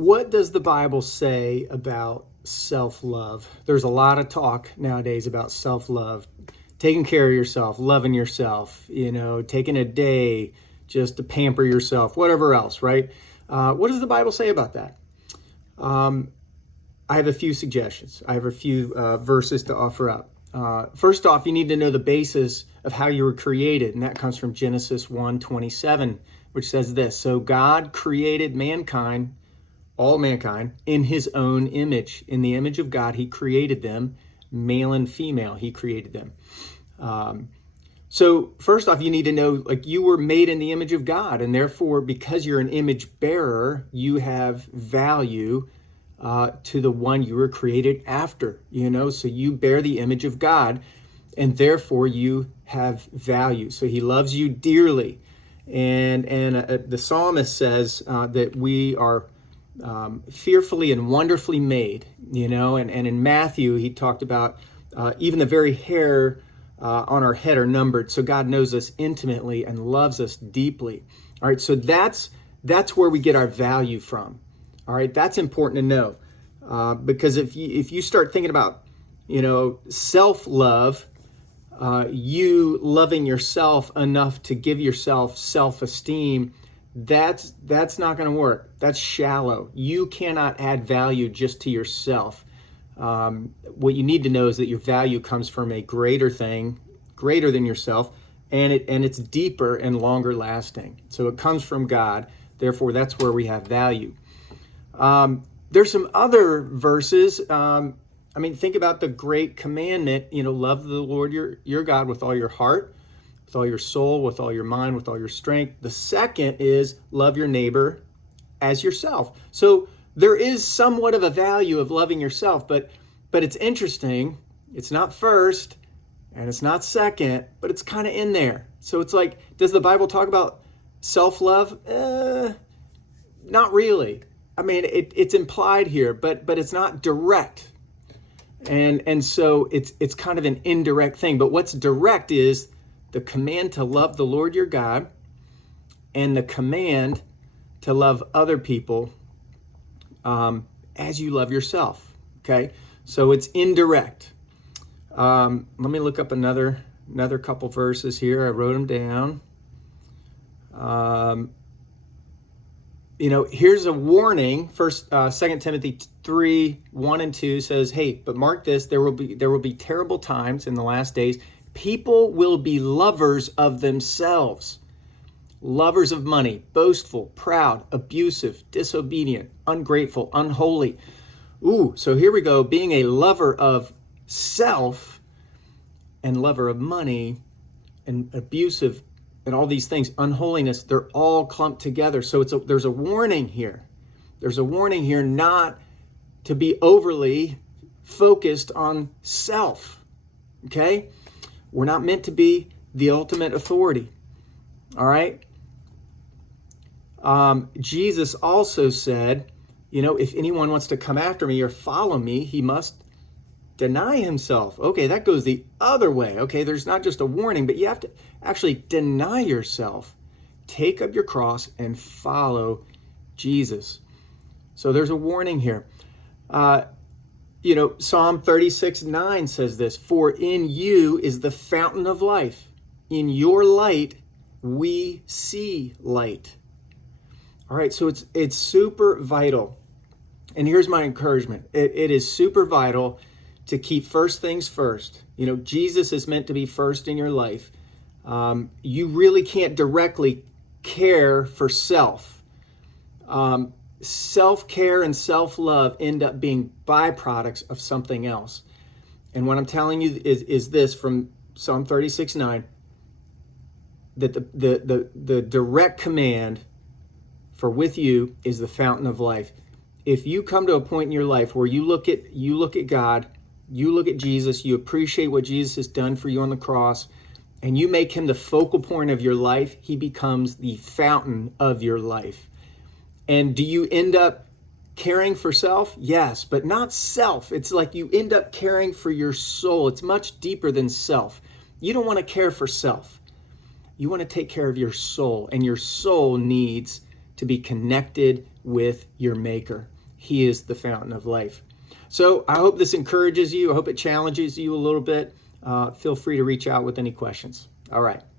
What does the Bible say about self-love? There's a lot of talk nowadays about self-love, taking care of yourself, loving yourself, taking a day just to pamper yourself, whatever else, right? What does the Bible say about that? I have a few suggestions. I have a few verses to offer up. First off, you need to know the basis of how you were created, and that comes from Genesis 1:27, which says this: So God created mankind, all mankind, in his own image. In the image of God, he created them, male and female, he created them. So first off, you need to know, you were made in the image of God, and therefore, because you're an image bearer, you have value to the one you were created after, so you bear the image of God, and therefore you have value. So he loves you dearly. And the psalmist says that we are fearfully and wonderfully made, and in Matthew, he talked about even the very hair on our head are numbered. So God knows us intimately and loves us deeply. All right, so that's where we get our value from. All right, that's important to know, because if you start thinking about, self-love, you loving yourself enough to give yourself self-esteem, that's not going to work. That's shallow. You cannot add value just to yourself. What you need to know is that your value comes from a greater thing, greater than yourself, and it's deeper and longer lasting. So it comes from God. Therefore, that's where we have value. There's some other verses. Think about the great commandment, love the Lord your God with all your heart, with all your soul, with all your mind, with all your strength. The second is love your neighbor as yourself. So there is somewhat of a value of loving yourself, but it's interesting. It's not first and it's not second, but it's kind of in there. So it's like, does the Bible talk about self-love? Not really. It's implied here, but it's not direct. And so it's kind of an indirect thing. But what's direct is the command to love the Lord your God and the command to love other people as you love yourself. Okay, so it's indirect. Let me look up another couple verses here. I wrote them down. Here's a warning. First, 2 Timothy 3:1-2 says, "Hey, but mark this: there will be terrible times in the last days. People will be lovers of themselves, lovers of money, boastful, proud, abusive, disobedient, ungrateful, unholy." Ooh, so here we go. Being a lover of self and lover of money and abusive and all these things, unholiness, they're all clumped together. So there's a warning here. There's a warning here not to be overly focused on self, okay? We're not meant to be the ultimate authority, all right? Jesus also said, if anyone wants to come after me or follow me, he must deny himself. Okay, that goes the other way. Okay, there's not just a warning, but you have to actually deny yourself, take up your cross, and follow Jesus. So there's a warning here. Psalm 36:9 says this: "For in you is the fountain of life. In your light we see light." All right, so it's super vital. And here's my encouragement. It is super vital to keep first things first. Jesus is meant to be first in your life. You really can't directly care for self. Self-care and self-love end up being byproducts of something else. And what I'm telling you is this from Psalm 36:9, that the direct command for with you is the fountain of life. If you come to a point in your life where you look at God, you look at Jesus, you appreciate what Jesus has done for you on the cross, and you make him the focal point of your life, he becomes the fountain of your life. And do you end up caring for self? Yes, but not self. It's like you end up caring for your soul. It's much deeper than self. You don't want to care for self. You want to take care of your soul, and your soul needs to be connected with your Maker. He is the fountain of life. So I hope this encourages you. I hope it challenges you a little bit. Feel free to reach out with any questions. All right.